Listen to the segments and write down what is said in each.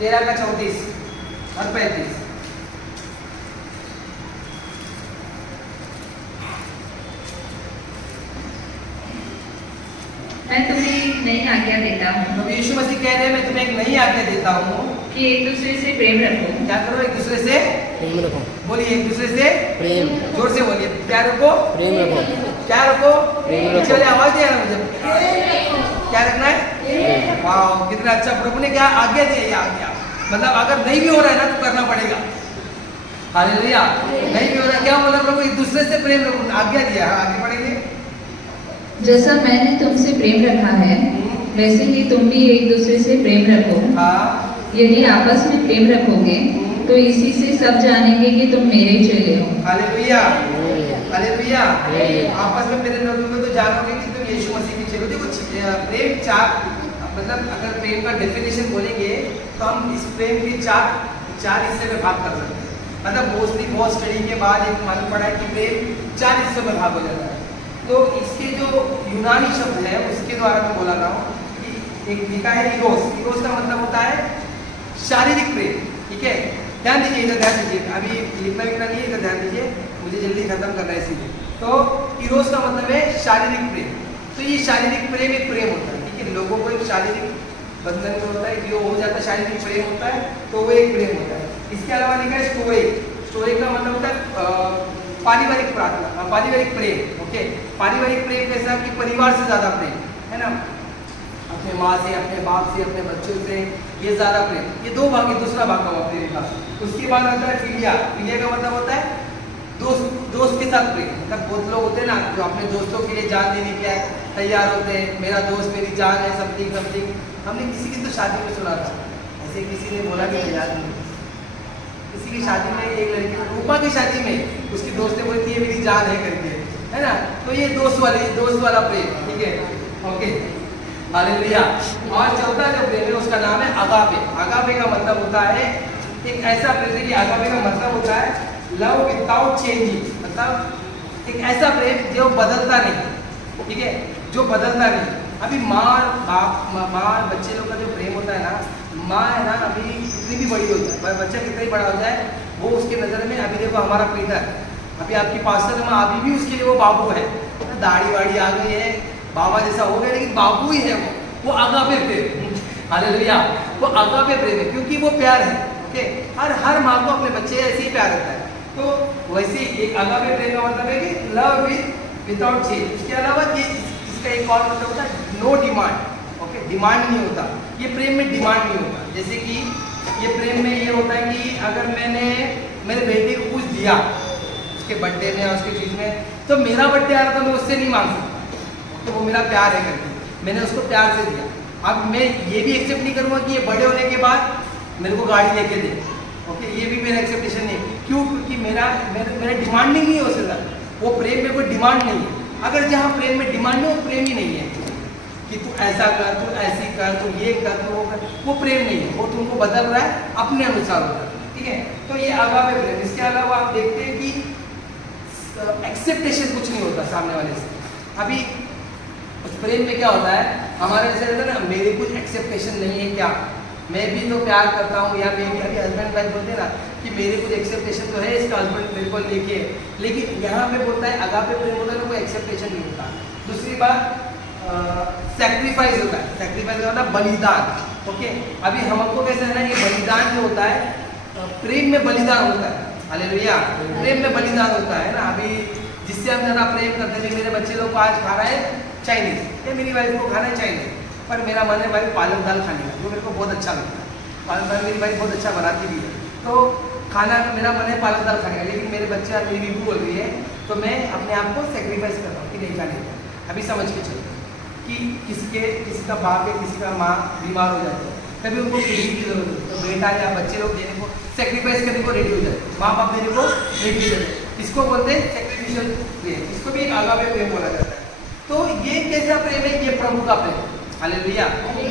13 का 34 और 35। मैं तुम्हें एक नई आज्ञा देता हूँ। तो यीशु मसीह कह रहे हैं मैं तुम्हें एक नई आज्ञा देता हूँ कि एक दूसरे से प्रेम रखो। क्या करो? एक दूसरे से प्रेम रखो। बोलिए, एक दूसरे से प्रेम। जोर से बोलिए, क्या रखो? प्रेम रखो। क्या रखो? प्रेम रखो। चलिए आवाज दे रहा मुझे, क्या रखना है? वाह, कितना अच्छा प्रभु ने क्या आज्ञा दी है। ये आज्ञा मतलब अगर नहीं भी हो रहा है ना तो करना पड़ेगा। हालेलुया। नहीं भी हो रहा, क्या बोला प्रभु? एक दूसरे से प्रेम रखो, आज्ञा दिया। आगे बढ़ेंगे। जैसा मैंने तुमसे प्रेम रखा है वैसे ही तुम भी एक दूसरे से प्रेम रखो। हाँ। यदि आपस में प्रेम रखोगे तो इसी से सब जानेंगे कि तुम मेरे चेले हो। Hallelujah, hallelujah. आपस में प्रेम रखोगे तो जानोगे कि तुम यीशु मसीह के चेले हो। देखो प्रेम चार, मतलब अगर प्रेम का डेफिनेशन बोलेंगे तो हम इस प्रेम के चार हिस्से में भाग कर सकते हैं। मतलब मोस्टली बहुत स्टडी के बाद एक मालूम पड़ा है कि प्रेम 4 हिस्सों में भाग हो जाता है। तो इसके जो यूनानी शब्द है उसके द्वारा मैं बोला रहा हूँ कि एक लिखा है इरोस। इरोस का मतलब होता है शारीरिक प्रेम। ठीक है, ध्यान दीजिए, इधर ध्यान दीजिए। अभी लिखना नहीं है, इधर ध्यान दीजिए, मुझे जल्दी खत्म करना है इसीलिए। तो इरोस का मतलब है शारीरिक प्रेम। तो ये शारीरिक प्रेम एक प्रेम होता है। ठीक है, लोगों को एक शारीरिक बंधन में होता है, जो हो जाता है शारीरिक प्रेम होता है, तो वो एक प्रेम होता है। इसके अलावा लिखा है स्टोइक। स्टोइक का मतलब होता है पारिवारिक प्रार्थना, पारिवारिक प्रेम। ओके, पारिवारिक प्रेम कैसा कि परिवार से ज्यादा प्रेम है ना, अपने माँ से, अपने बाप से, अपने बच्चों से, ये ज्यादा प्रेम। ये दो भाग, दूसरा भाग का प्रेम का। उसके बाद आता है फिलिया। फिलिया का मतलब होता है दोस्त के साथ प्रेम। मतलब बहुत लोग होते हैं ना जो अपने दोस्तों के लिए जान देने के लिए तैयार होते हैं। मेरा दोस्त मेरी जान है, समथिंग। हमने किसी की तो शादी में सुना था, ऐसे किसी ने बोला कि याद नहीं, किसी की शादी में एक लड़की, रूपा की शादी में उसकी दोस्त ने बोली थी ये मेरी जान है करके, है ना। तो ये दोस्त वाला प्रेम। ठीक है, ओके, हालेलुया। और चौथा जो प्रेम है उसका नाम है अगापे। अगापे का मतलब होता है एक ऐसा प्रेम कि अगापे का मतलब होता है लव विदाउट चेंजिंग। मतलब एक ऐसा प्रेम जो बदलता नहीं। ठीक है, जो बदलता नहीं। अभी माँ बच्चे लोग का जो प्रेम होता है ना, माँ है ना, अभी कितनी भी बड़ी हो जाए, बच्चा कितना ही बड़ा हो जाए, वो उसके नज़र में, अभी देखो हमारा पीटर, अभी आपकी पास्टर माँ, अभी भी उसके लिए वो बाबू है। दाढ़ी वाड़ी आ गई है, बाबा जैसा हो गया, लेकिन बाबू ही है वो अगापे प्रेम। हालेलुया, वो अगापे प्रेम है क्योंकि वो प्यार है। ओके, हर माँ को अपने बच्चे ऐसे ही प्यार होता है। तो वैसे एक अगापे प्रेम का मतलब है कि लव विदाउट चेंज। उसके अलावा ये इसका एक और मतलब होता है नो डिमांड। ओके, डिमांड नहीं होता, ये प्रेम में डिमांड नहीं होता। जैसे कि ये प्रेम में ये होता है कि अगर मैंने मेरे बेटे को कुछ दिया उसके बर्थडे में या उसकी चीज़ में, तो मेरा बर्थडे आ रहा था, मैं उससे नहीं मांग सकता, तो वो मेरा प्यार है करके मैंने उसको प्यार से दिया। अब मैं ये भी एक्सेप्ट नहीं करूँगा कि ये बड़े होने के बाद मेरे को गाड़ी लेके दे। ओके, ये भी मेरा एक्सेप्टेशन नहीं। क्यों? क्योंकि मेरा डिमांडिंग नहीं है उससे ज़्यादा, वो प्रेम में कोई डिमांड नहीं है। अगर जहाँ प्रेम में डिमांड है वो प्रेम ही नहीं है कि तू ऐसा कर, तू ऐसी कर, तू ये कर, तू वो कर, वो प्रेम नहीं है। वो तुमको बदल रहा है अपने अनुसार होता है। ठीक है, तो ये अगापे प्रेम। इसके अलावा आप देखते हैं कि एक्सेप्टेशन कुछ नहीं होता सामने वाले से। अभी उस प्रेम में क्या होता है, हमारे जैसे रहता है ना, मेरे कुछ एक्सेप्टेशन नहीं है क्या, मैं भी तो प्यार करता हूँ, या मैं भी, अभी हस्बैंड वाइफ बोलते हैं ना कि मेरे कुछ एक्सेप्टेशन तो है, इसका हस्बैंड मेरे को लेके, लेकिन यहाँ पे बोलता है अगापे प्रेम होता है ना, कोई एक्सेप्टेशन नहीं होता। दूसरी बात सैक्रिफाइस होता है। सैक्रिफाइस का मतलब बलिदान। ओके, अभी हमको कैसे है ना, ये बलिदान जो होता है प्रेम में बलिदान होता है। हालेलुया, प्रेम में बलिदान होता है ना। अभी जिससे हम ज़्यादा प्रेम करते थे, मेरे बच्चे लोग को आज खा रहा है चाइनीज़, या मेरी वाइफ को खाना है चाइनीज़, पर मेरा मन है भाई पालक दाल खाने का, जो मेरे को बहुत अच्छा लगता है। पालक दाल मेरी वाइफ बहुत अच्छा बनाती भी है, तो खाना मेरा मन है पालक दाल खाने का, लेकिन मेरे बच्चे और मेरी बीबी बोल रही है, तो मैं अपने आप को सेक्रीफाइस करता हूँ कि नहीं खाने का। अभी समझ के चलो कि किसी का बाप या किसी का माँ बीमार हो जाता है, तभी उनको किडनी की जरूरत होती है, तो बेटा या बच्चे लोग देने को सेक्रीफाइस करने को रेडी हो जाते हैं, माँ बाप देने को रेडी हो जाते हैं। इसको बोलते हैं सेक्रीफिशियल प्रेम, इसको भी एक अगापे प्रेम बोला जाता है। तो ये कैसा प्रेम है? ये प्रभु का प्रेम। हालेलुया।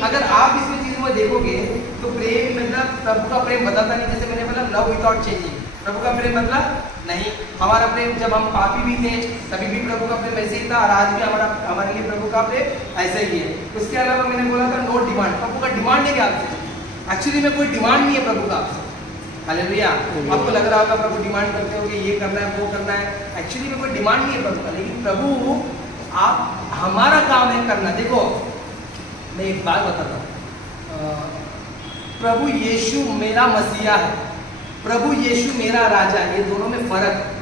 अगर आप इसमें चीज़ों में देखोगे तो प्रेम मतलब प्रभु का प्रेम बदलता नहीं। जैसे मैंने बोला लव विदाउट चेंजिंग, प्रभु का प्रेम मतलब नहीं। हमारा प्रेम जब हम पापी भी थे तभी भी प्रभु का प्रेम ऐसे ही था, और आज भी हमारे लिए प्रभु का प्रेम ऐसा ही है। उसके अलावा मैंने बोला था नो डिमांड, प्रभु का डिमांड है क्या आपसे? एक्चुअली में कोई डिमांड नहीं है प्रभु का आपसे। हालेलुया। आपको लग रहा होगा प्रभु डिमांड करते होंगे ये करना है वो करना है, एक्चुअली में कोई डिमांड नहीं है प्रभु का, लेकिन प्रभु आप हमारा काम है करना। देखो मैं एक बात बताता हूँ, प्रभु यीशु मेरा मसीहा है, प्रभु यीशु मेरा राजा है, ये दोनों में फर्क है।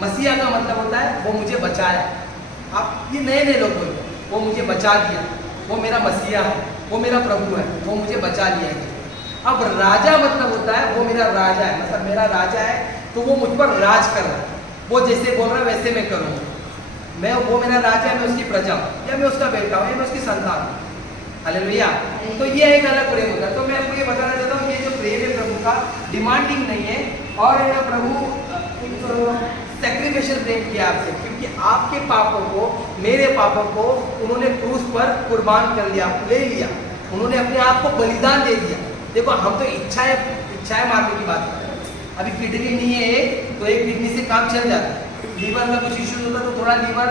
मसीहा का मतलब होता है वो मुझे बचाया। आप ये नए नए लोग बोलते हैं वो मुझे बचा दिया, वो मेरा मसीहा है, वो मेरा प्रभु है, वो मुझे बचा लिया है। अब राजा मतलब होता है वो मेरा राजा है, मतलब मेरा राजा है तो वो मुझ पर राज कर रहा है, वो जैसे बोल रहा है वैसे मैं करूँगा। मैं वो मेरा राजा है, मैं उसकी प्रजा हूँ या मैं उसका बेटा हूँ या मैं उसकी संतान हूँ। हालेलुया। तो ये एक अलग प्रेम होता है। तो मैं आपको ये बताना चाहता हूँ ये जो प्रेम है प्रभु का डिमांडिंग नहीं है, और ये प्रभु सैक्रिफिशियल प्रेम किया आपसे, क्योंकि आपके पापों को, मेरे पापों को उन्होंने क्रूस पर कुर्बान कर लिया, ले लिया, उन्होंने अपने आप को बलिदान दे दिया। देखो हम तो इच्छाएं मारने की बात कर रहे हैं। अभी किडनी नहीं है तो एक किडनी से काम चल जाता है, लीवर में कुछ इश्यूज होता है तो थोड़ा लीवर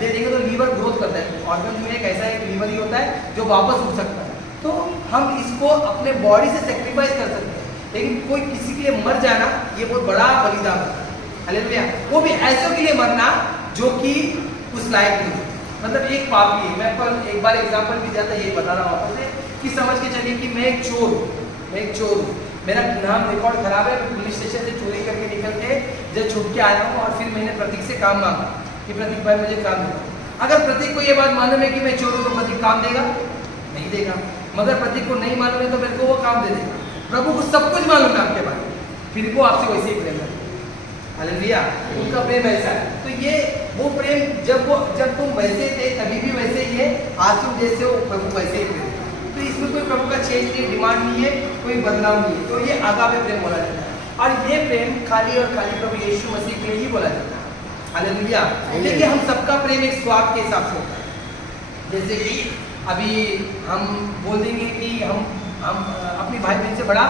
दे देंगे तो लीवर ग्रोथ करता है। ऑर्गन में एक ऐसा एक लीवर ही होता है जो वापस उठ सकता है। तो हम इसको अपने बॉडी से सेक्रीफाइस कर सकते हैं, लेकिन कोई किसी के लिए मर जाना ये बहुत बड़ा बलिदान होता है। हालेलुया। वो भी ऐसों के लिए मरना जो कि उस लायक नहीं। मतलब एक पापी, मैं एक बार एग्जांपल भी दिया था, ये बता रहा हूँ आपसे कि समझ के चलिए कि मैं एक चोर हूँ, मेरा नाम रिकॉर्ड खराब है, मैं पुलिस स्टेशन से चोरी करके निकल के जब छूट के आया हूँ और फिर मैंने प्रतीक से काम मांगा कि प्रतीक भाई मुझे काम दे। अगर प्रतीक को ये बात मालूम है कि मैं चोर हूँ तो प्रतीक काम देगा? नहीं देगा। मगर प्रतीक को नहीं मालूम है तो मेरे को वो काम दे देगा। प्रभु को सब कुछ मालूम है आपके बारे में, फिर वो आपसे वैसे ही प्रेम है। हालेलुया। उनका प्रेम ऐसा है। तो ये वो प्रेम जब तुम वैसे थे तभी भी वैसे ही है, आज तुम जैसे हो प्रभु वैसे ही प्रेम। तो इसमें कोई प्रभु का चेंज नहीं, डिमांड नहीं है, कोई बदलाव नहीं है। तो ये आगापे प्रेम बोला जाता है, और ये प्रेम खाली और खाली प्रभु यीशु मसीह के लिए ही बोला जाता है। हालेलुया। देखिए हम सबका प्रेम एक स्वार्थ के हिसाब से होता है। जैसे कि अभी हम बोल देंगे कि हम अपनी भाई बहन से बड़ा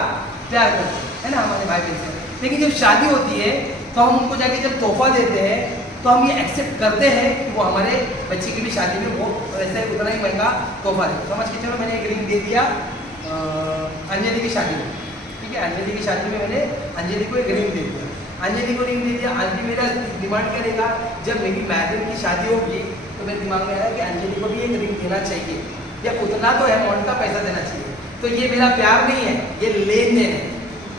प्यार करते हैं ना, हमारे भाई बहन से, लेकिन जब शादी होती है तो हम उनको जाके जब तोहफा देते हैं तो हम ये एक्सेप्ट करते हैं कि वो हमारे बच्चे की भी शादी में वो वैसे उतना ही महंगा तोहफा दे। समझ के चलो मैंने एक रिंग दे दिया अंजलि की शादी में, ठीक है, अंजलि की शादी में मैंने अंजलि को एक रिंग दे दिया, अंजलि को रिंग दे दिया। आंटी मेरा डिमांड करेगा जब मेरी मैडम की शादी होगी तो मेरे दिमाग में आया कि अंजलि को भी एक रिंग देना चाहिए या उतना तो अमाउंट का पैसा देना चाहिए। तो ये मेरा प्यार नहीं है, ये लेन देन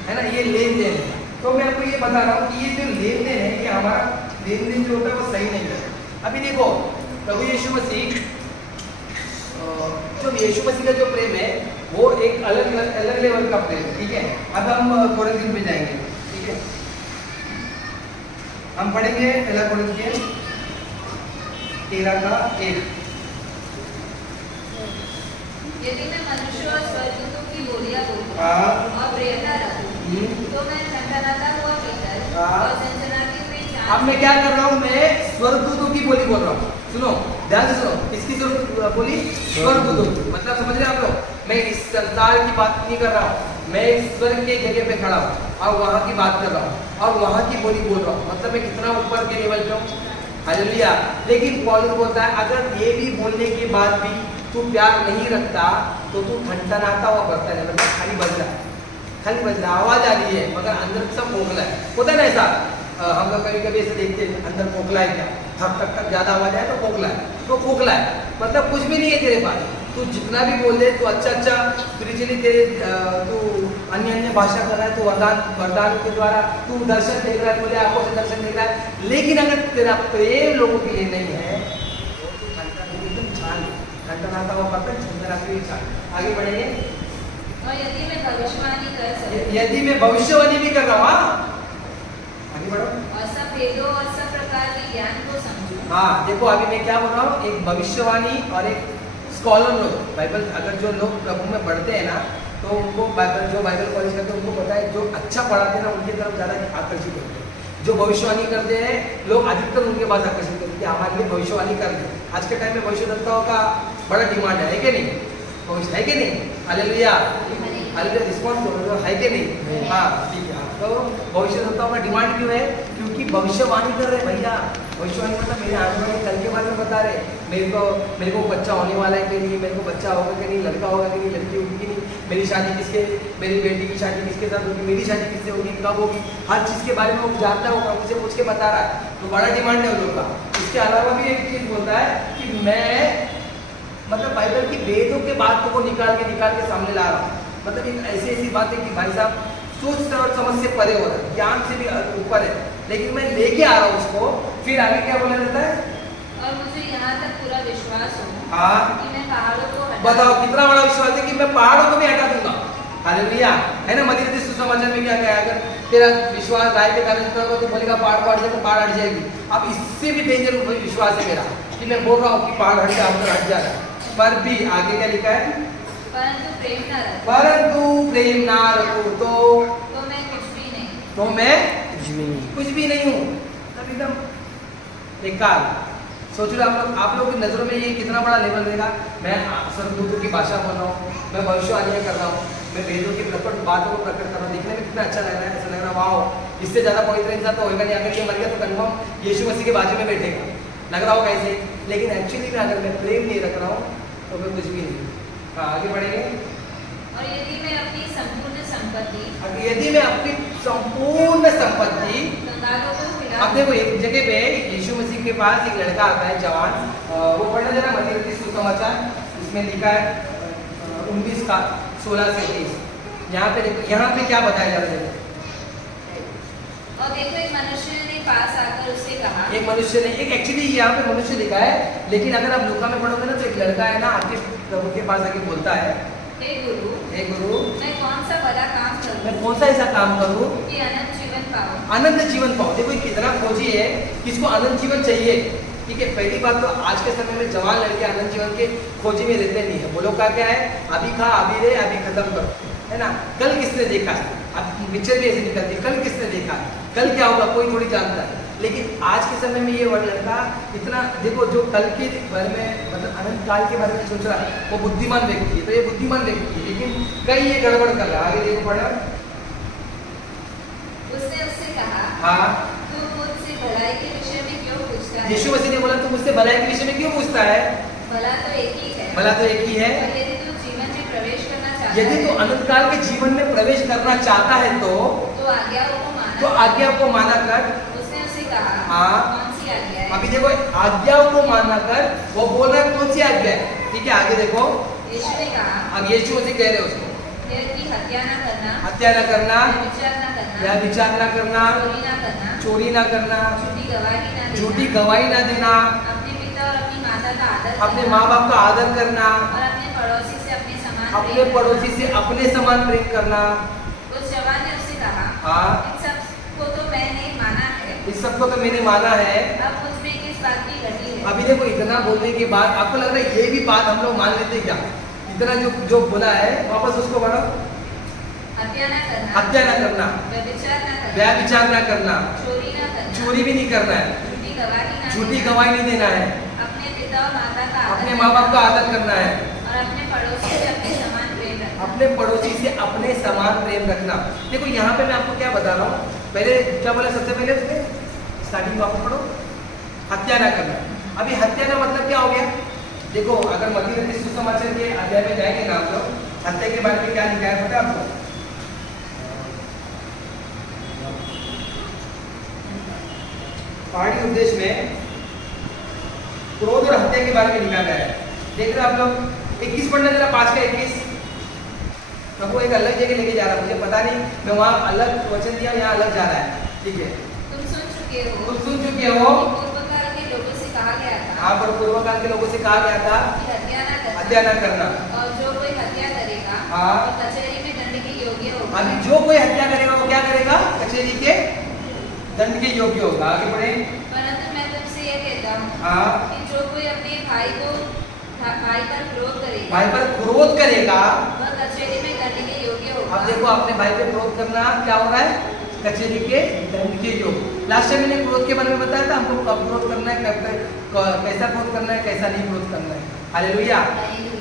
है ना, ये लेन देन है। तो मैं आपको ये बता रहा हूँ कि ये जो लेन देन है ये हमारा लेन देन जो होता है वो सही नहीं है। अभी देखो प्रभु यीशु मसीह, जो यीशु मसीह का जो प्रेम है वो एक अलग लेवल का प्रेम है, ठीक है। अब हम कोरिन्थियन में जाएंगे, ठीक है, हम पढ़ेंगे पहला कोरिन्थियन 13:1। यदि मैं मनुष्य और स्वर्गदूतों की बोलियां बोलूं और प्रेरणा रखूं तो मैं ठनठनाता हुआ पीतल और सनसनाती हुई चांद। अब मैं क्या कर रहा हूँ, मैं स्वर्गदूतों की बोली बोल रहा हूँ। सुनो ध्यान से सुनो, किसकी बोली? स्वर्गदूतों की। मतलब समझ रहे आप लोग, मैं इस संसार की बात नहीं कर रहा हूँ, मैं स्वर्ग के जगह पे खड़ा हूँ और वहाँ की बात कर रहा हूँ और वहाँ की बोली बोल रहा हूँ। मतलब मैं कितना ऊपर के लेवल पे हूँ। हालेलुया। लेकिन पौलुस बोलता है अगर ये भी बोलने के बाद भी तू प्यार नहीं रखता तो तू ठनठनाता हुआ बढ़ता है, मतलब खाली बज रहा है, खाली बज रहा, आवाज आ रही है मगर अंदर सब खोखला है। होता है ना ऐसा, हम लोग कभी कभी ऐसे देखते हैं अंदर खोखला है क्या, थक थक थक ज्यादा आवाज आए तो खोखला है, तो खोखला है मतलब कुछ भी नहीं है तेरे पास। तू जितना भी बोल दे, तू अच्छा स्पिरिचुअली तेरे तू अन्य भाषा कर रहा है, तू वरदान के द्वारा तू दर्शन देख रहा है, तुझे आंखों से दर्शन देख रहा है, लेकिन अगर तेरा प्रेम लोगों के लिए नहीं है तो तू एकदम छान ठनठनाता हुआ पता झंझनाती हुई छान। आगे बढ़ेंगे। और यदि मैं भविष्यवाणी कर सकूं, यदि मैं भविष्यवाणी भी कर रहा हूँ, आगे बढ़ो, और सब वेदों और सब प्रकार के ज्ञान को समझूं। हाँ देखो अभी मैं क्या बोल रहा हूँ, एक भविष्यवाणी और एक स्कॉलर लोग, बाइबल अगर जो लोग प्रभु में बढ़ते हैं ना तो उनको जो बाइबल कॉलेज करते हैं उनको पता है, जो अच्छा पढ़ाते हैं ना उनकी तरफ ज़्यादा आकर्षित होते हैं। जो भविष्यवाणी करते हैं लोग अधिकतर उनके पास आकर्षित होते हैं, हमारे लिए भविष्यवाणी कर दे। आज के टाइम में भविष्यवक्ताओं का बड़ा डिमांड है कि नहीं? है कि नहीं? हालेलुया, हालेलुया, रिस्पॉन्स करो, है कि नहीं? हाँ ठीक है। तो भविष्यवक्ताओं का डिमांड क्यों है? क्योंकि भविष्यवाणी कर रहे भैया, भविष्यवाणी मतलब मेरे आने वाले कल के बारे में बता रहे, मेरे को बच्चा होने वाला है कि नहीं, मेरे को बच्चा होगा कि नहीं, लड़का होगा कि नहीं, लड़की होगी कि नहीं, मेरी शादी किसके, मेरी बेटी की शादी किसके साथ होगी, मेरी शादी किससे होगी, कब होगी, हर चीज़ के बारे में वो जानता है, वो मुझे पूछ के बता रहा है। तो बड़ा डिमांड है उन लोग का। इसके अलावा भी एक चीज़ बोलता है कि मैं मतलब बाइबल की वेदों के बातों को निकाल के सामने ला रहा हूँ। मतलब ऐसी ऐसी बातें कि भाई साहब सोच और समझ से परे हो रहा है, ज्ञान से भी ऊपर है, लेकिन मैं लेके आ रहा हूँ उसको। फिर आगे क्या बोला जाता है? और मुझे यहाँ तक पूरा विश्वास हो कि मैं पहाड़ों को हटा। बताओ कितना बड़ा विश्वास है कि मैं पहाड़ों को भी हटा दूंगा। हालेलुया, है ना। मदीना सुसमाचार में क्या कहा? अगर तेरा विश्वास गाय के कारण तो बोलेगा पहाड़ को हट जाए तो पहाड़ हट जाएगी। अब इससे भी डेंजर विश्वास है मेरा कि मैं बोल रहा हूँ कि पहाड़ हट जाए, हट जा रहा है, पर भी आगे क्या लिखा है? परंतु प्रेम ना रखो, तो मैं कुछ भी नहीं, तो मैं कुछ भी नहीं हूँ। तब एकदम बेकार। सोच लो आप लोगों की नजरों में ये कितना बड़ा लेवल रहेगा। मैं स्वर्गदूतों की भाषा बोल रहा हूँ, मैं भविष्यवाणियां कर रहा हूँ, मैं वेदों की प्रकट बातों को प्रकट कर रहा हूँ। दिखने में कितना अच्छा लग रहा है, ऐसा लग रहा है वाह, इससे ज्यादा पवित्र इंसान तो होगा नहीं। अगर ये मर गया तो कन्फर्म यीशु मसीह के बाजू में बैठेगा, लग रहा होगा ऐसे। लेकिन एक्चुअली में अगर मैं प्रेम नहीं रख रहा हूँ तो मैं कुछ भी नहीं। आगे बढ़ेंगे। और यदि मैं अपनी संपूर्ण संपत्ति, अब देखो एक जगह पे यीशु मसीह के पास एक लड़का आता है जवान, वो पढ़ना जरा मत्ती सुसमाचार, इसमें लिखा है 19 का 16 से 23। यहाँ पे देखो, यहाँ पे क्या बताया जा रहा है? और देखो एक मनुष्य ने पास आकर उससे कहा, एक मनुष्य ने, एक एक्चुअली यहाँ पे मनुष्य लिखा है, लेकिन अगर आप लूका में पढ़ोगे ना तो एक लड़का है ना आके प्रभु के पास आके बोलता है, हे गुरु, मैं कौन सा भला काम करूं, मैं कौन सा ऐसा काम करूं कि अनंत जीवन पाऊं। अनंत जीवन पाऊं। देखो ये कितना खोजी है, किसको अनंत जीवन चाहिए। ठीक है, पहली बात तो आज के समय में जवान लड़के अनंत जीवन के खोजी में रहते नहीं है। वो लोग का क्या है, अभी खा अभी रहे अभी खत्म करो, है ना। कल किसने देखा है, अब पिक्चर भी ऐसे निकलती है, कल किसने देखा है, कल क्या होगा कोई थोड़ी जानता है। लेकिन आज के समय में ये वर्ड लड़का इतना, देखो जो कल के बारे में मतलब अनंत काल के बारे में सोच रहा है वो बुद्धिमान व्यक्ति है। तो ये बुद्धिमान व्यक्ति है, लेकिन कहीं ये गड़बड़ कर रहा है। आगे देखो पढ़ा, उसने उससे कहा, हाँ तू मुझसे भलाई के विषय में क्यों पूछता है। यीशु मसीह ने बोला तू मुझसे भलाई के विषय में क्यों पूछता है, भला तो एक ही है, भला तो एक ही है। और यदि तू जीवन में प्रवेश करना चाहता यदि तू अनंत काल के जीवन में प्रवेश करना चाहता है तो आज्ञा को माना कर। उसने उससे कहा, हाँ कौन सी आज्ञा है। अभी देखो आज्ञाओं को माना कर, वो बोल रहा है कौन सी आज्ञा है। ठीक है, आगे देखो, यीशु ने कहा, अब यीशु मसीह कह रहे उसको, हत्या न करना, या विचार न करना, चोरी न करना, झूठी गवाही न देना, अपने पिता और अपनी माता का आदर, अपने माँ बाप का आदर करना, और अपने पड़ोसी से अपने समान प्रेम करना। उस जवान ने उससे कहा, हाँ इन सब को तो मैंने माना है, इस सबको तो मैंने माना है, अब मुझ में किस बात की घटी है। अभी देखो इतना बोलने के बाद आपको लग रहा है ये भी बात हम लोग मान लेते क्या? इतना जो बोला है वापस उसको बढ़ो, हत्या न करना, व्यभिचार न करना, चोरी भी नहीं करना है, झूठी गवाही नहीं देना है, अपने पिता और माता का आदर, अपने माँ बाप का आदर करना है, और अपने पड़ोसी से अपने समान प्रेम रखना। अपने पड़ोसी से अपने समान प्रेम रखना। देखो यहाँ पे मैं आपको क्या बता रहा हूँ, पहले क्या बोला सबसे पहले उसने स्टार्टिंग में आपको पढ़ो, हत्या ना करना। अभी हत्या का मतलब क्या हो गया? देखो अगर मत्ती सुसमाचार के अध्याय में जाएंगे ना आप लोग, हत्या के बारे में क्या लिखा है पता है आपको? पहाड़ी उपदेश में क्रोध और हत्या के बारे में लिखा गया है। देख रहे आप लोग, 21 पढ़ना जरा, 5 का 21। प्रभु एक अलग जगह लेके जा रहा है, मुझे पता नहीं, मैं वहाँ अलग वचन दिया, यहाँ अलग जा रहा है। ठीक है, तुम सुन चुके हो पूर्व काल के लोगों से कहा गया था, हाँ पर पूर्व काल के लोगों से कहा गया था कि हत्या न करना, और जो कोई हत्या करेगा हाँ वो कचहरी में दंड के योग्य होगा। अभी जो कोई हत्या करेगा वो क्या करेगा? कचहरी के दंड के योग्य होगा। आगे बढ़े। परंतु मैं तुमसे यह कहता हूँ हाँ कि जो कोई अपने भाई पर क्रोध करेगा वह कचहरी में दंड के योग्य होगा। अब देखो अपने भाई पे क्रोध करना क्या हो रहा है? कचहरी के दंड के योग्य। लास्ट टाइम मैंने क्रोध के बारे में बताया था, हमको कब क्रोध करना है, कैसा क्रोध करना है, कैसा नहीं क्रोध करना है। Hallelujah,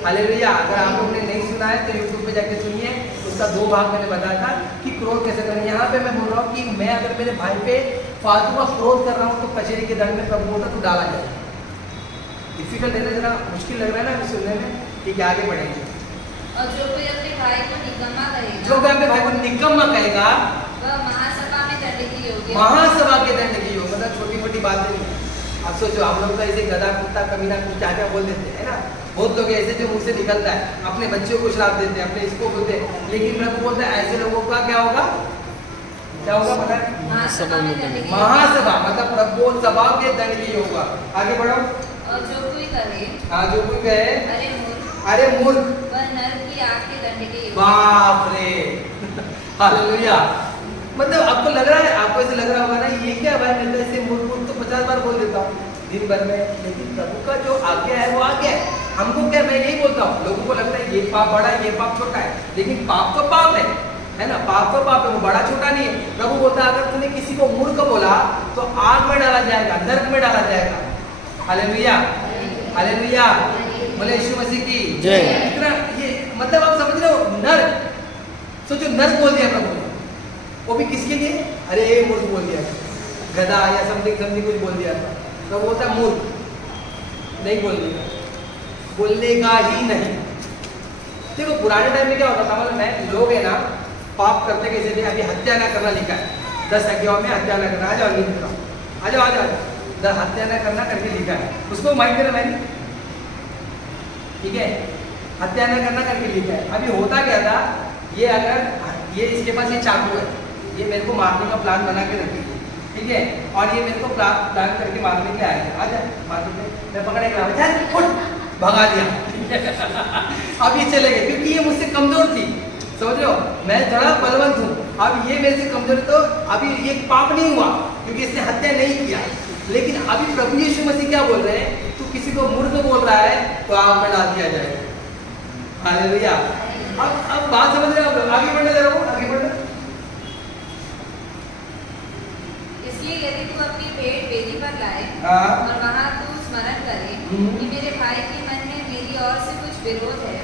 hallelujah. अगर आप लोगों ने नहीं सुना है तो यूट्यूब पे जाके सुनिए, उसका 2 भाग मैंने बताया था कि क्रोध कैसे करें। यहाँ पे मैं बोल रहा हूँ कि मैं अगर मेरे भाई पे फालतू का क्रोध कर रहा हूँ तो कचहरी के दंड में प्रभु बोलता तो डाला जाए। डिफिकल्ट है ना, जरा मुश्किल लग रहा है ना सुनने में, ठीक है आगे बढ़ेंगे। और जो कोई अपने भाई को निकम्मा कहेगा, जो कोई अपने भाई को निकम्मा कहेगा वह महासभा में दंड के योग्य है। महासभा के दंड की योग्य, मतलब छोटी मोटी बातें नहीं है। आप सोचो हम लोग तो ऐसे गधा कुत्ता कमीना कुछ क्या क्या बोल देते हैं ना, बहुत लोग ऐसे जो मुंह से निकलता है, अपने बच्चों को श्राप देते हैं, अपने इसको बोलते हैं, लेकिन प्रभु बोलता है ऐसे लोगों का क्या होगा, क्या होगा पता है? महासभा में दंड के महासभा मतलब प्रभु सभा के दंड की होगा। आगे बढ़ो। और जो कोई कहे, हाँ जो कोई कहे अरे मूर्ख, वह नरक की आग के दंड के योग्य है। बाप रे हालेलुया। मतलब आपको लग रहा है, आपको ऐसे लग रहा होगा ना ये क्या भाई, मैं तो ऐसे मूर्ख तो 50 बार बोल देता हूँ दिन भर में, लेकिन प्रभु का जो आज्ञा है वो आज्ञा है। हमको क्या, मैं यही बोलता हूँ, लोगों को लगता है ये पाप बड़ा है ये पाप छोटा है, लेकिन पाप तो पाप है ना, पाप तो पाप है, वो बड़ा छोटा नहीं है। प्रभु बोलता है अगर तूने किसी को मूर्ख बोला तो आग में डाला जाएगा, नरक में डाला जाएगा। हालेलुया हालेलुया, बोले यीशु मसीह की जय। इतना ये मतलब आप समझ रहे हो, नरक, सोचो नरक बोल दिया प्रभु ने, वो भी किसके लिए, अरे मूर्ख बोल दिया, गधा या समथिंग कुछ बोल दिया था, तो वो था मूर्ख, नहीं बोलेगा ही नहीं। देखो पुराने टाइम में क्या होता था, मतलब मैं लोग है ना पाप करते कैसे थे, अभी हत्या ना करना लिखा है 10 आज्ञाओं में, हत्या ना करना, आ जाओ आ जाओ आ जाओ, हत्या ना करना करके लिखा है, उसको माइंड करना मैंने, ठीक है, हत्या न करना करके लिखा है। अभी होता क्या था, ये अगर ये इसके पास ये चाकू है, ये मेरे को मारने का प्लान बना के रखी है, ठीक है, और ये मेरे को प्लान करके मारने के आएगा, आ जाए मारने के, मैं पकड़े गया उठ भगा दिया अब ये चले गए क्योंकि ये मुझसे कमजोर थी, समझ लो मैं थोड़ा बलवंत हूँ, अब ये मेरे से कमजोर, तो अभी ये पाप नहीं हुआ क्योंकि इसने हत्या नहीं किया। लेकिन अभी प्रभु यीशु मसीह क्या बोल रहे हैं, तू किसी को मूर्ख बोल रहा है तो आग में डाल दिया जाएगा। हालेलुया। अब बात समझ रहे हो, आगे बढ़ने दे रहा हूँ, आगे बढ़ना। इसलिए यदि तू अपनी भेंट वेदी पर लाए और वहाँ तू स्मरण करे कि मेरे भाई के मन में मेरी ओर से कुछ विरोध है,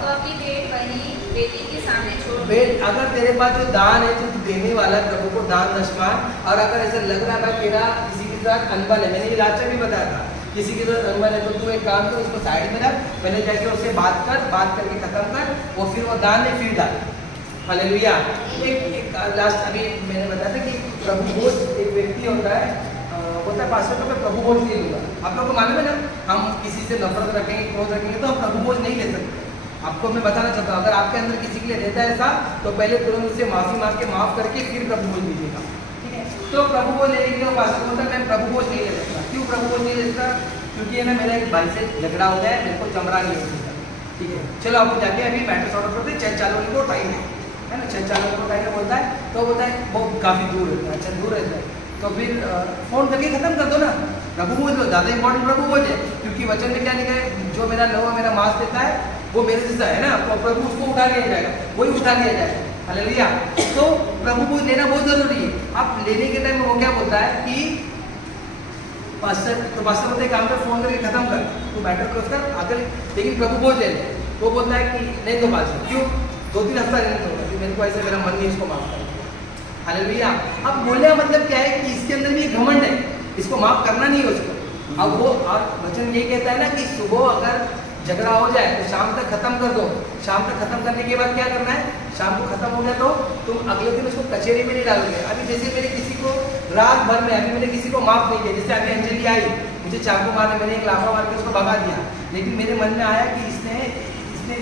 तो अपनी भेंट वहीं वेदी के सामने छोड़ दे। अगर तेरे पास जो दान है जो तू देने वाला है प्रभु को दान दशमान, और अगर ऐसा लग रहा है भाई तेरा किसी के साथ अनबन है, मैंने ये रास्ता भी बताया था, किसी के साथ अनबन है तो तू एक काम कर, उसको साइड में रख, पहले जाके उससे बात करके खत्म कर, वो फिर वो दान में फिर डाल। हालेलुया। एक लास्ट अभी मैंने बताया था कि प्रभु भोज एक व्यक्ति होता है पास्टर, तो मैं प्रभु भोज नहीं लूँगा। आप लोग को मालूम है ना, हम किसी से नफरत रखेंगे, क्रोध रखेंगे तो हम प्रभु भोज नहीं ले सकते। आपको मैं बताना चाहता हूँ, अगर आपके अंदर किसी के लिए रहता है ऐसा, तो पहले तुरंत उससे माफी मांग के माफ करके फिर प्रभु भोज लीजिएगा, ठीक है। तो प्रभु भोज लेने के लिए पास्टर बोलता मैं प्रभु भोज नहीं ले सकता। क्यों प्रभु भोज नहीं ले सकता? क्योंकि है ना मेरा एक भाई से झगड़ा हो गया है, मेरे को चमड़ा नहीं हो सकता, ठीक है। चलो आपको जाके अभी मैटर सॉर्ट आउट करते, 4 को टाइम है ना, 4 को टाइम बोलता है, तो बोलता है वो काफ़ी दूर रहता है, अच्छा दूर रहता है, तो फिर फोन करके खत्म कर दो ना, प्रभु भोज लो, ज़्यादा इंपॉर्टेंट प्रभु भोज है, क्योंकि वचन में क्या लिखा है, जो मेरा लहू मेरा मांस देता है वो मेरे जैसा है ना, तो प्रभु उसको उठा लिया जाएगा, वही उठा लिया जाएगा। हालेलुया। तो प्रभु भोज लेना बहुत जरूरी है। आप लेने के टाइम में वो क्या बोलता है कि पास्टर बोलते हैं काम कर, फोन करके खत्म कर, तू मैटर क्लोज कर अगर, लेकिन प्रभु भोज ले ले, वो बोलता है कि नहीं तो पास्टर क्यों 2-3 हफ्ता रहने दो, मेरे को ऐसे मेरा मन नहीं इसको माफ कर। हालेलुया। अब बोलने का मतलब क्या है कि इसके अंदर भी घमंड है, इसको माफ करना नहीं है उसको। अब वो वचन ये कहता है ना कि सुबह अगर झगड़ा हो जाए तो शाम तक खत्म कर दो, शाम तक खत्म करने के बाद क्या करना है, शाम को खत्म हो गया तो तुम अगले दिन उसको कचहरी में नहीं डालोगे। अभी जैसे मैंने किसी को रात भर में अभी मैंने किसी को माफ नहीं किया, जैसे अभी अंजलि आई मुझे चाकू मारने, मैंने एक लाफा मार के उसको भगा दिया, लेकिन मेरे मन में आया कि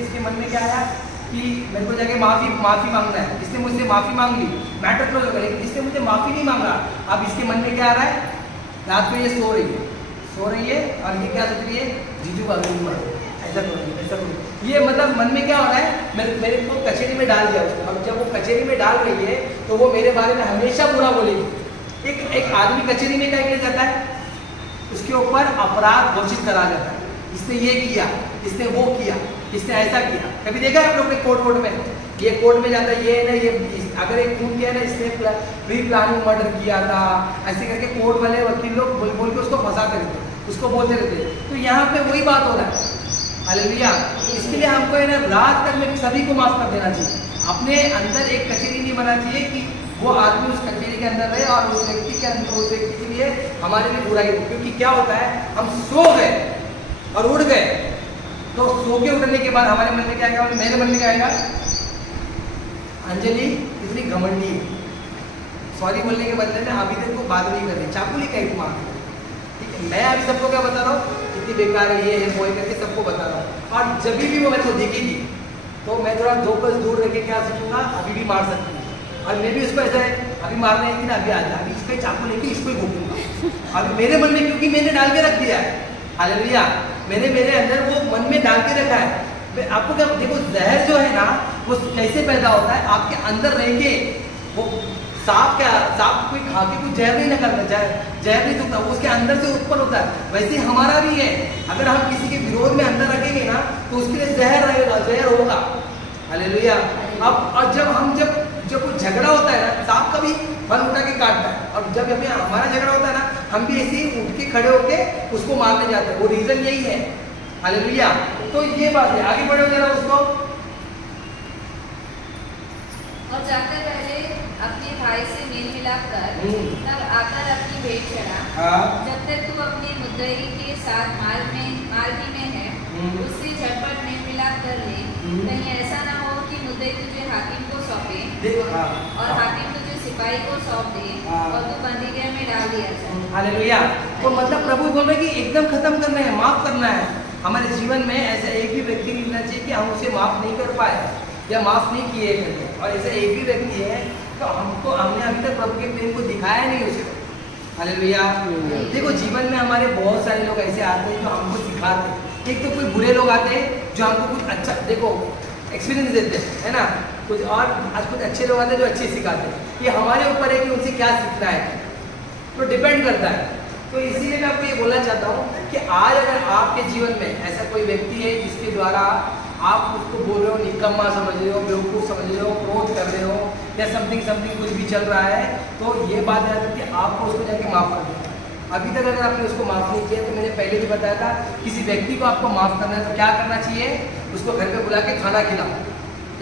इसके मन में क्या आया कि मेरे को जाके माफी मांगना है, इसने मुझसे माफी मांग ली, मैटर क्लोज हो गया, लेकिन इसने मुझे माफी नहीं मांगा। अब इसके मन में क्या आ रहा है, रात में ये सो रही है और ये क्या सोच रही है, जीजू का ऐसा करो, ये मतलब मन में क्या हो रहा है, मेरे को कचहरी में डाल दिया उसको। अब जब वो कचहरी में डाल रही है तो वो मेरे बारे में हमेशा बुरा बोलेगी। एक आदमी कचहरी में क्या किया जाता है, उसके ऊपर अपराध घोषित करा जाता है, इसने ये किया, इसने वो किया, इसने ऐसा किया। कभी देखा है आप लोग ने कोर्ट में, ये कोर्ट में जाता है, ये ना ये अगर एक खून किया ना, इसने प्री प्लानिंग मर्डर किया था, ऐसे करके कोर्ट वाले वकील लोग बोल के उसको फंसाते रहते, उसको बोलते रहते। तो यहाँ पे वही बात हो रहा है। हालेलुया। इसके लिए हमको है ना रात तक में सभी को माफ कर देना चाहिए। अपने अंदर एक कचेरी नहीं बना चाहिए कि वो आदमी उस कचेरी के अंदर रहे और उस व्यक्ति के अंदर, उस व्यक्ति के लिए हमारे लिए बुराई हो। क्योंकि क्या होता है, हम सो गए और उड़ गए, तो सो के उठने के बाद हमारे मन में क्या आएगा, मेरे मन में क्या आएगा, अंजलि इतनी घमंडी है, सॉरी बोलने के बदले में अभी तक को बात नहीं कर रही, चाकू लेके आई मार। ठीक है, मैं अभी सबको क्या बता रहा हूँ, इतनी बेकार है, ये है वो है करके सबको बता रहा हूँ। और जब भी वो मेरे को दिखेगी तो मैं थोड़ा 2 गज दूर रह के क्या सोचूंगा, अभी भी मार सकती है। और मैं भी उसको ऐसा है, अभी मारने आई थी ना, अभी आ जा, अभी इसको चाकू लेके इसको ही घूमूंगा। अभी मेरे मन में, क्योंकि मैंने डाल के रख दिया है, हालेलुया, मैंने मेरे अंदर वो मन में डाल के रखा है। आपको क्या देखो, जहर जो है ना वो कैसे पैदा होता है, आपके अंदर रह के वो सांप कोई खा के कुछ जहर नहीं निकलता, जहर नहीं दुखता, वो उसके अंदर से उत्पन्न होता है। वैसे हमारा भी है, अगर हम किसी के विरोध में अंदर रखेंगे ना तो उसके लिए जहर रहेगा, जहर होगा। हालेलुया। अब और जब कोई झगड़ा होता है ना, सांप का भी फल उठा के काटता है, और जब हमें हमारा झगड़ा होता है ना, हम भी ऐसे ही उठ के खड़े होके उसको मारने जाते हैं। वो रीजन यही है। हालेलुया। तो ये बात है, आगे बढ़ो जरा उसको। और जाकर पहले अपने भाई से मेल मिलाप कर, तब आकर अपनी भेंट चढ़ा। जब तक तू अपने मुद्दई के साथ मार्गी में है, उससे झटपट मेल मिलाप कर ले। कहीं ऐसा ना हो कि मुद्दई तुझे हाकिम को सौंपे और हाकिम तुझे सिपाही को सौंप दे और तू बंदीगृह में डाल दिया जाए। हालेलुया। तो मतलब प्रभु बोल रहे कि एकदम खत्म करना है, माफ करना है। हमारे जीवन में ऐसा एक भी व्यक्ति नहीं मिलना चाहिए कि हम उसे माफ नहीं कर पाए या माफ नहीं किए करके। और ऐसा एक भी व्यक्ति है तो हमने अभी तक प्रभु के प्रेम को दिखाया नहीं उसे। हालेलुया। देखो, जीवन में हमारे बहुत सारे लोग ऐसे आते हैं जो हमको सिखाते हैं। एक तो कोई बुरे लोग आते हैं जो हमको कुछ अच्छा, देखो, एक्सपीरियंस देते हैं, है ना। कुछ और आज कुछ अच्छे लोग आते हैं जो अच्छे सिखाते हैं। ये हमारे ऊपर है कि उनसे क्या सीखना है, तो डिपेंड करता है। तो इसीलिए मैं आपको ये बोलना चाहता हूँ कि आज अगर आपके जीवन में ऐसा कोई व्यक्ति है जिसके द्वारा आप उसको बोल रहे हो, निकम्मा समझ रहे हो, बेवकूफ़ समझ रहे हो, क्रोध कर रहे हो या समथिंग कुछ भी चल रहा है, तो ये बात याद रखिए, आपको उसको जाके माफ़ कर देना। अभी तक अगर आपने उसको माफ़ नहीं किया, तो मैंने पहले भी बताया था, किसी व्यक्ति को आपको माफ़ करना है तो क्या करना चाहिए, उसको घर पे बुला के खाना खिलाओ।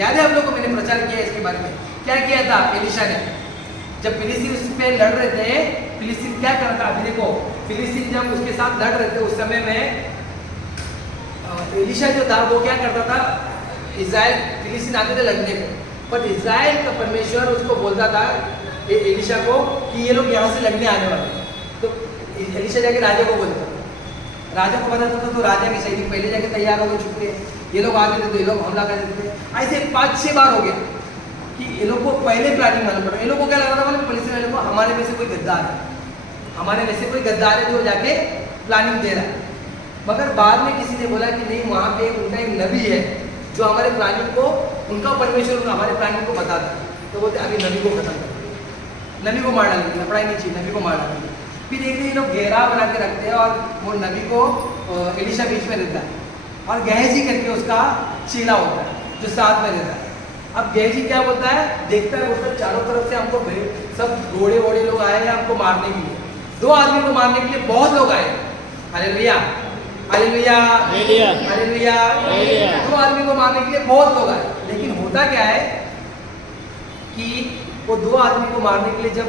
याद है आप लोगों को मैंने प्रचार किया इसके बारे में। क्या किया था एलीशा ने, जब फिलिस्तीन उस पे लड़ रहे थे, फिलिस्तीन क्या कर रहा था, अभी देखो, फिलिस्तीन जब उसके साथ लड़ रहे थे उस समय में एलीशा जो था वो क्या करता था, इज़राइल फिलिस्तीन आते थे लड़ने को, पर इज़राइल का परमेश्वर उसको बोलता था एलीशा को कि ये लोग यहाँ से लड़ने आने वाले हैं। तो एलीशा जाके राजा को बोलता था, राजा को बताता था, तो राजा के सैनिक पहले जाके तैयार हो गए, छुपके ये लोग आ गए थे तो ये लोग हमला कर देते थे। ऐसे 5-6 बार हो गया कि ये लोग को पहले प्लानिंग मालूम पड़ा। ये लोग को क्या लग रहा था, पुलिस वाले को हमारे में से कोई गद्दार है, हमारे में से कोई गद्दार है जो जाके प्लानिंग दे रहा है। मगर बाद में किसी ने बोला कि नहीं, वहाँ पे उनका एक नबी है जो हमारे प्लानिंग को, उनका परमेश्वर हमारे प्लानिंग को बताता है। तो बोलते अभी नबी को खत्म कर, नबी को मार डालेंगे, लपड़ाई नहीं चाहिए, नबी को मार डालेंगे। फिर एक दिन लोग घेरा बना के रखते हैं और वो नबी को एलीशा बीच में रहता है और गहजी करके उसका चेला होता है जो साथ में रहता है। अब गहजी क्या बोलता है, देखता है, बोलता है चारों तरफ से हमको सब घोड़े वोड़े लोग आए हैं हमको मारने के लिए, 2 आदमी को मारने के लिए बहुत लोग आए। Hallelujah, hallelujah, hallelujah. 2 आदमी को मारने के लिए बहुत लोग आए। लेकिन होता क्या है कि वो 2 आदमी को मारने के लिए जब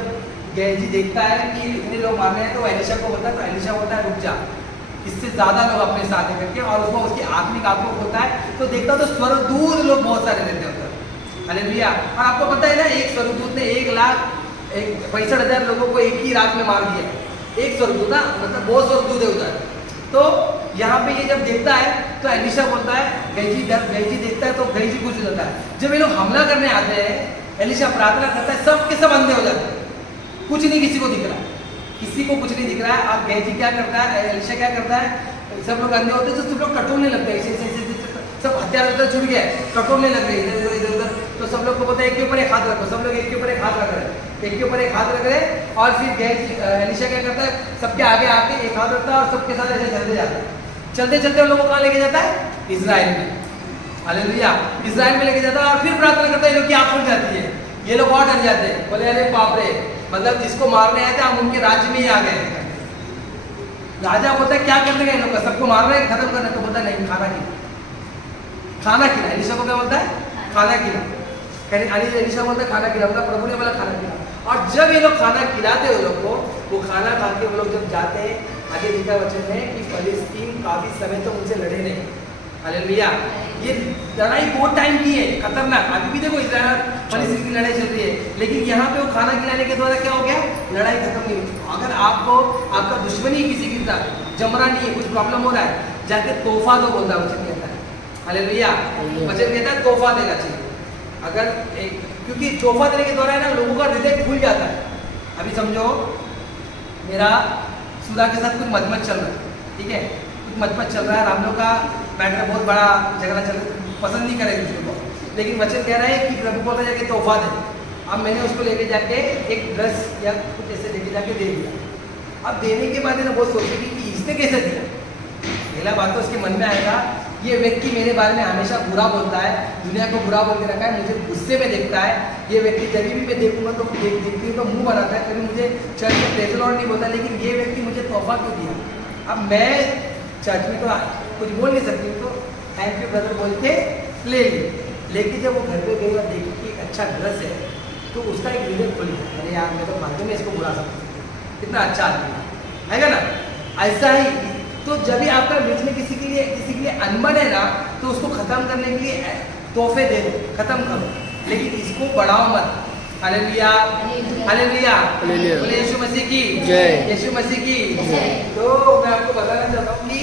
गहजी देखता है कि इतने लोग मारने हैं, तो एलीशा को बोलता है, तो एलीशा बोलता है रुक जा, इससे ज़्यादा लोग अपने साथ है करके, और उसको उसकी आत्मिक आंखों होता है तो देखता तो स्वर्गदूत लोग बहुत सारे रहते हैं उधर। हालेलुया। और आपको पता है ना, एक स्वर्गदूत ने 1,65,000 लोगों को एक ही रात में मार दिया। एक स्वर्गदूत, मतलब बहुत स्वर्गदूत है उधर। तो यहाँ पे ये जब देखता है तो एलीशा बोलता है, गहजी देखता है तो गहजी कुछ हो जाता है। जब ये लोग हमला करने आते हैं, एलीशा प्रार्थना करता है, सब के सब अंधे हो जाते हैं, कुछ नहीं किसी को दिख रहा है, किसी को कुछ नहीं दिख रहा है। अब गहजी क्या करता है, एलीशा क्या करता है, सब लोग अंधे होते हैं तो सब लोग टटोलने लगते हैं, ऐसे सब हथियार उधर छूट गया, टटोलने लग गए इधर उधर। तो सब लोग को पता है एक के ऊपर एक हाथ रखो, सब लोग एक के ऊपर एक हाथ रख रहे हैं, एक के ऊपर एक हाथ रख रहे हैं। और फिर एलीशा क्या करता है, सबके आगे आके एक हाथ रखता है और सबके साथ ऐसे चलते जाता है। चलते चलते उन लोगों को कहाँ लेके जाता है, इजराइल में। हालेलुया, इजराइल में लेके जाता है और फिर प्रार्थना करता है, ये लोग की आँख खुल जाती है, ये लोग और डर जाते हैं, बोले अरे बाप रे, मतलब जिसको मारने आए थे हम उनके राज्य में ही आ गए। राजा बोलता है क्या करने गए इन लोग का, सबको मारना है, खत्म करना। तो बोलता है नहीं, खाना खिला, खाना खिला। एलीशा को क्या बोलता है, खाना खिला। अलीशा बोलता खाना खिलाऊंगा, प्रभु ने बोला खाना खिलाओ। और जब ये लोग खाना खिलाते वो लोग को, वो खाना खा के वो लोग जब जाते हैं, आगे लिखा वचन है कि फलिस्तीन काफी समय तो उनसे लड़े नहीं। हालेलुया। ये लड़ाई बहुत टाइम की है, खतरनाक। अभी भी देखो इजराइल फलिस्तीन की लड़ाई चल रही है, लेकिन यहाँ पे वो खाना खिलाने के द्वारा क्या हो गया, लड़ाई खत्म नहीं हुई। अगर आपको आपका दुश्मनी किसी के साथ जमरा नहीं है, कुछ प्रॉब्लम हो रहा है, जाके तोहफा दो बोलता है वचन कहता है। हालेलुया। वचन कहता है तोहफा देना चाहिए। अगर एक, क्योंकि तोहफा देने के द्वारा है ना लोगों का हृदय खुल जाता है। अभी समझो मेरा सुधा के साथ कुछ मतमत चल रहा है, ठीक है, कुछ मतमत चल रहा है, हम लोग का मैटर बहुत बड़ा झगड़ा चल रहा है, पसंद नहीं करेगा दूसरे को, लेकिन वचन कह रहा है कि प्रभु बोल रहा जाके तोहफा दे। अब मैंने उसको लेके जाके एक ड्रेस या कुछ ऐसे लेके जाके दे दिया। अब देने के बाद है ना वो सोचेगी कि इसने कैसे दिया। पहला बात तो उसके मन में आएगा, ये व्यक्ति मेरे बारे में हमेशा बुरा बोलता है, दुनिया को बुरा बोल के रखा है, मुझे गुस्से में देखता है। ये व्यक्ति जब भी मैं देखूंगा तो देखती हूँ तो मुंह बनाता है, कभी मुझे चर्च में प्रेज़ द लॉर्ड नहीं बोलता, लेकिन ये व्यक्ति मुझे तोहफा क्यों दिया। अब मैं चर्च में तो कुछ बोल नहीं सकती हूँ, तो थैंक यू ब्रदर बोल के ले ली। लेकिन जब वो घर पे गई और देखी कि अच्छा ड्रेस है, तो उसका एक हृदय खुल गया, अरे यार मैं तो फालतू में इसको बुला सकती हूँ, कितना अच्छा आदमी है ना। ऐसा ही तो जब भी आपका बीच में किसी के लिए अनबन है ना, तो उसको खत्म करने के लिए तोहफे दे दो, खत्म करो, लेकिन इसको बढ़ाओ मत। हालेलुया, हालेलुया, बोले यीशु मसीह की जय, यीशु मसीह की जय। तो मैं आपको बताना चाहता हूँ कि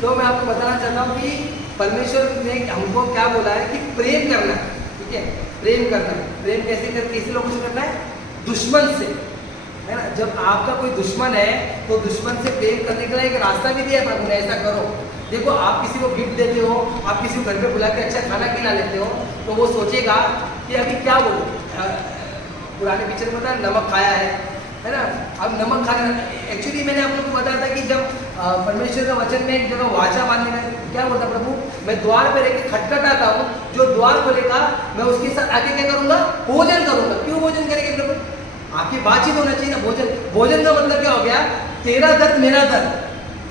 तो मैं आपको बताना चाहता हूँ कि परमेश्वर ने हमको क्या बोला है कि प्रेम करना है, ठीक है, प्रेम करना है। प्रेम कैसे लोगों से करना है, दुश्मन से, है ना। जब आपका कोई दुश्मन है तो दुश्मन से प्रेम करने के लिए एक रास्ता भी दिया प्रभु ने, ऐसा करो। देखो आप किसी को गिफ्ट देते हो, आप किसी को घर पे बुला के अच्छा खाना खिला लेते हो, तो वो सोचेगा कि अभी क्या बोलो। पुराने पिक्चर में होता है नमक खाया है ना। अब नमक खाना, एक्चुअली मैंने आप लोग को बताया था कि जब परमेश्वर का वचन में एक जगह वाचा मानने में क्या बोलता प्रभु, मैं द्वार पे रहकर खटखटाता हूँ, जो द्वार खोलेगा मैं उसके साथ आके क्या करूंगा, भोजन करूंगा। क्यों भोजन करेंगे प्रभु, आपकी बातचीत होना चाहिए ना। भोजन का मतलब क्या हो गया, तेरा दर्द मेरा दर्द,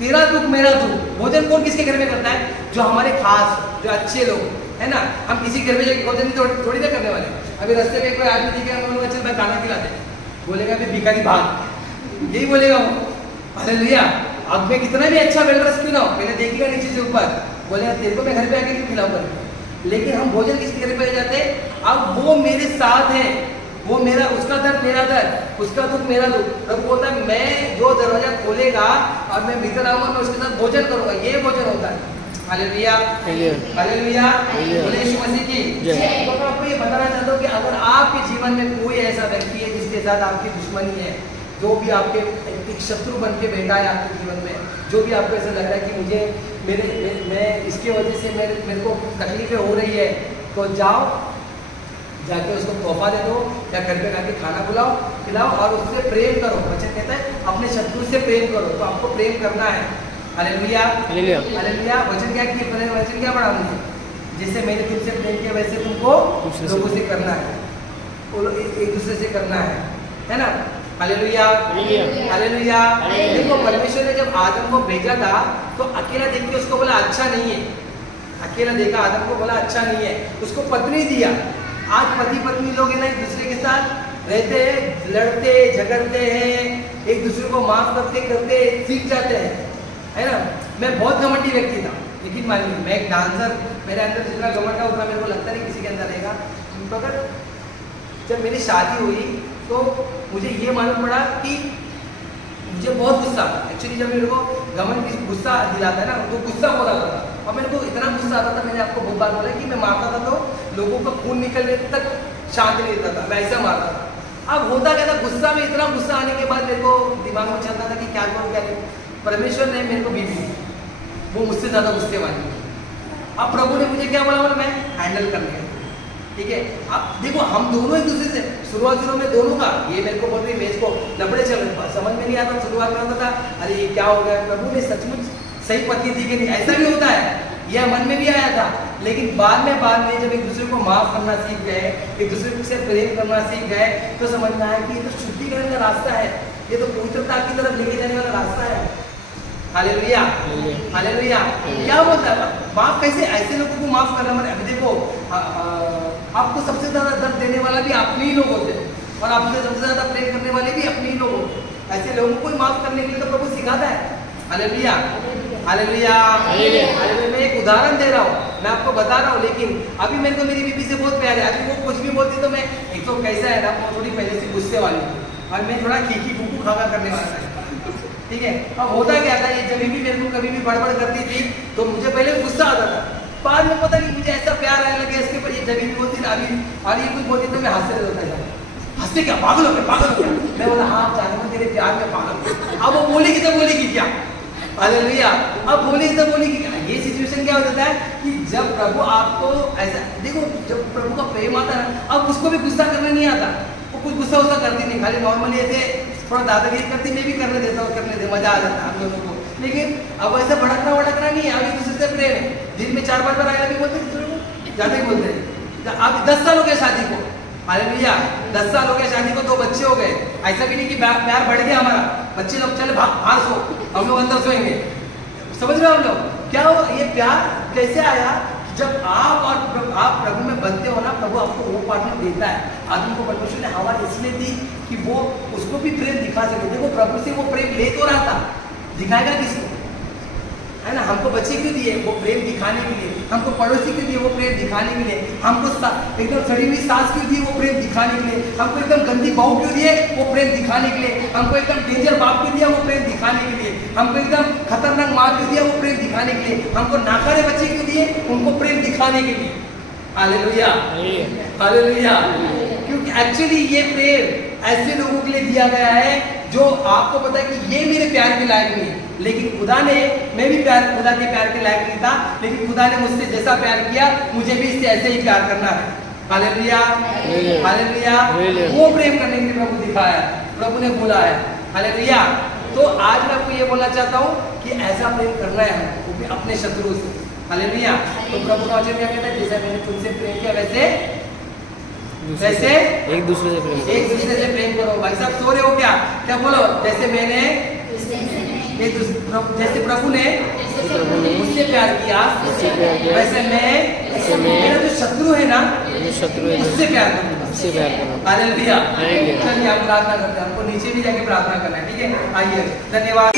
तेरा दुख मेरा दुख। भोजन कौन किसके घर में करता है, जो हमारे खास, जो अच्छे लोग है ना। हम किसी घर में जाकर भोजन थोड़ी ना करने वाले। अभी रास्ते में कोई आदमी दिखे, हम चल मैं खाना खिलाते, बोलेगा अभी भिखारी भाग, यही बोलेगा वो। हालेलुया। अब मैं कितना भी अच्छा वेल ड्रेस क्यों ना हो, पहले देखिएगा नीचे से ऊपर, बोलेगा तेरे को मैं घर पे आके क्यों खिलाऊंगा। लेकिन हम भोजन किसके घर पे जाते, अब वो मेरे साथ है, वो मेरा, उसका दर्द मेरा दर्द, उसका दुख मेरा दुख। तब बोलता है मैं जो दरवाजा खोलेगा और मैं भीतर आऊंगा, मैं उसके साथ भोजन करूंगा। ये भोजन होता है। हालेलुया, हालेलुया, बोले यीशु मसीह की जय। तो मैं आपको ये बताना चाहता हूँ कि अगर आपके जीवन में कोई ऐसा व्यक्ति है जिसके साथ आपकी दुश्मनी है, जो भी आपके एक शत्रु बन के बैठा है आपके जीवन में, जो भी आपको ऐसा लग रहा है कि मुझे मैं इसके वजह से मेरे को तकलीफें हो रही है, तो जाओ जाके उसको तोहफा दे दो या घर पे जाके खाना खिलाओ और उससे प्रेम करो। वचन कहता है अपने शत्रु से प्रेम करो, तो आपको प्रेम करना है। Hallelujah, hallelujah. वचन क्या किया, वचन क्या पढ़ा हमने, जैसे मैंने तुमसे प्रेम किया वैसे तुमको लोगों से करना है, एक दूसरे से करना है ना। Hallelujah, hallelujah. देखो परमेश्वर ने जब आदम को भेजा था तो अकेला देख के उसको बोला अच्छा नहीं है, अकेला देखा आदम को, बोला अच्छा नहीं है, उसको पत्नी दिया। आज पति पत्नी लोग है ना एक दूसरे के साथ रहते हैं, लड़ते झगड़ते हैं, एक दूसरे को माफ करते करते सीख जाते हैं, है ना। मैं बहुत घमंडी व्यक्ति था, लेकिन मानिए मैं एक डांसर, मेरे अंदर जितना घमंड था उतना मेरे को लगता नहीं किसी के अंदर रहेगा। मगर जब मेरी शादी हुई तो मुझे ये मालूम पड़ा कि मुझे बहुत गुस्सा आता। एक्चुअली जब मेरे को घमंड गुस्सा दिलाता है ना, तो गुस्सा बहुत आता था, और मेरे को इतना गुस्सा आता था, मैंने आपको बहुत बार बोला कि मैं मारता था तो लोगों का खून निकलने तक शांत नहीं रहता था, मैं ऐसा मारता था। अब होता क्या था, गुस्सा में इतना गुस्सा आने के बाद मेरे को दिमाग में चलता था कि क्या करूँ क्या नहीं। परमेश्वर ने मेरे को बीवी दी, वो मुझसे ज़्यादा गुस्से वाली। अब प्रभु ने मुझे क्या बोला, मैं हैंडल करने का, ठीक है। अब देखो हम दोनों एक दूसरे से शुरुआत में दोनों का, ये मेरे को बोल रही मैं इसको लपड़े चल रहे, समझ में नहीं आता। शुरुआत में होता था अरे ये क्या हो गया, प्रभु ने सचमुच सही पत्नी थी कि नहीं, ऐसा भी होता है, यह मन में भी आया था। लेकिन बाद में जब एक दूसरे को माफ करना सीख गए, एक दूसरे से प्रेम करना सीख गए, तो समझ में आया कि ये तो शुद्धिकरण का रास्ता है, ये तो पवित्रता की तरफ लेके जाने वाला रास्ता है। Hallelujah, hallelujah. क्या बोलता है? माफ कैसे? ऐसे लोगों को माफ करना मतलब अभी देखो, आपको सबसे ज्यादा दर्द देने वाला भी अपने ही लोग होते हैं और आपसे सबसे ज्यादा प्रेम करने वाले भी अपने ही लोग होते हैं। ऐसे लोगों को माफ करने के लिए तो प्रभु सिखाता है। Hallelujah, hallelujah, hallelujah. मैं एक उदाहरण दे रहा हूँ, मैं आपको बता रहा हूँ, लेकिन अभी मेरे को मेरी बीबी से बहुत प्यार है। अभी वो कुछ भी बोलती तो मैं, एक तो कैसा है ना, वो थोड़ी पहले से गुस्से वाली और मैं थोड़ा खीखी कुकू खावा करने वाला था, ठीक है। अब होता क्या था, ये जब भी मेरे को कभी भी बड़बड़ करती थी तो मुझे पहले गुस्सा आता था, बाद में पता नहीं मुझे ऐसा प्यार आने लगे इसके पर। ये जब भी बोलती ना, अभी और ये कुछ बोलती तो मैं हंसते रहता था। हंसते क्या, पागल हो गया, पागल हो गया। मैं बोला हाँ जाने में तेरे प्यार में पागल। अब वो बोलेगी तो बोलेगी क्या? हालेलुया। अब बोलेगी तो बोलेगी क्या? ये सिचुएशन क्या हो जाता है कि जब प्रभु आपको ऐसा देखो, जब प्रभु का प्रेम आता है ना, अब उसको भी गुस्सा करना नहीं आता। वो कुछ गुस्सा वुस्सा करती नहीं, खाली नॉर्मली ऐसे थोड़ा दादागिरी करती, मैं भी करने देता हूँ, करने दे, मजा आ जाता है हम लोगों को। लेकिन अब ऐसा भड़कना नहीं है। अभी दूसरे से प्रेम है, दिन में 4-5 बार आया भी बोलते हैं, ज्यादा ही बोलते हैं। अब 10 साल हो गए शादी को, हालेलुया, 10 साल हो गए शादी को, 2 बच्चे हो गए। ऐसा भी नहीं कि प्यार बढ़ गया हमारा, बच्चे लोग चले बाहर सो, हम लोग अंदर सोएंगे। समझ रहे हो हम लोग? क्या हो ये प्यार कैसे आया? जब आप प्रभु में बनते हो ना, प्रभु आपको वो पार्टनर देता है। आदमी को परमेश्वर ने हवा इसलिए दी कि वो उसको भी प्रेम दिखा सके। देखो प्रभु से वो प्रेम ले तो रहा था, दिखाएगा किसको? है ना, हमको बच्चे क्यों दिए? वो प्रेम दिखाने के लिए। हमको पड़ोसी क्यों दिए? वो प्रेम दिखाने के लिए। हमको एकदम सड़ी हुई सास क्यों दी? वो प्रेम दिखाने के लिए। हमको एकदम गंदी बहू क्यों दिए? वो प्रेम दिखाने के लिए। हमको एकदम डेंजर बाप क्यों दिया? वो प्रेम दिखाने के लिए। हमको एकदम खतरनाक माँ क्यों दिया? वो प्रेम दिखाने के लिए। हमको नाकारे बच्चे क्यों दिए? उनको प्रेम दिखाने के लिए। Hallelujah, hallelujah. क्योंकि एक्चुअली ये प्रेम ऐसे लोगों के लिए दिया गया है जो आपको पता है कि ये मेरे प्यार के लायक नहीं, लेकिन खुदा ने, मैं भी खुदा के प्यार के लायक नहीं था, लेकिन खुदा ने मुझसे जैसा प्यार किया, मुझे भी इससे ऐसे ही प्यार करना है। Hallelujah, hallelujah. वो प्रेम करने के लिए प्रभु दिखाया, प्रभु ने बोला है। हालेलुया। तो आज मैं आपको ये बोलना चाहता हूँ कि ऐसा प्रेम करना है हमको, वो भी अपने शत्रु से। हालेलुया। तो प्रभु का वचन क्या कहता है? जैसा मैंने तुमसे प्रेम किया वैसे एक दूसरे से प्रेम करो। भाई साहब सो रहे हो क्या? क्या बोलो? जैसे मैंने, जैसे प्रभु ने मुझसे प्यार किया वैसे मैं मेरा जो शत्रु है ना, उससे प्यार करूंगा। हालेलुया। चलिए हम प्रार्थना करते हैं, हमको नीचे भी जाके प्रार्थना करना है, ठीक है? आइए, धन्यवाद।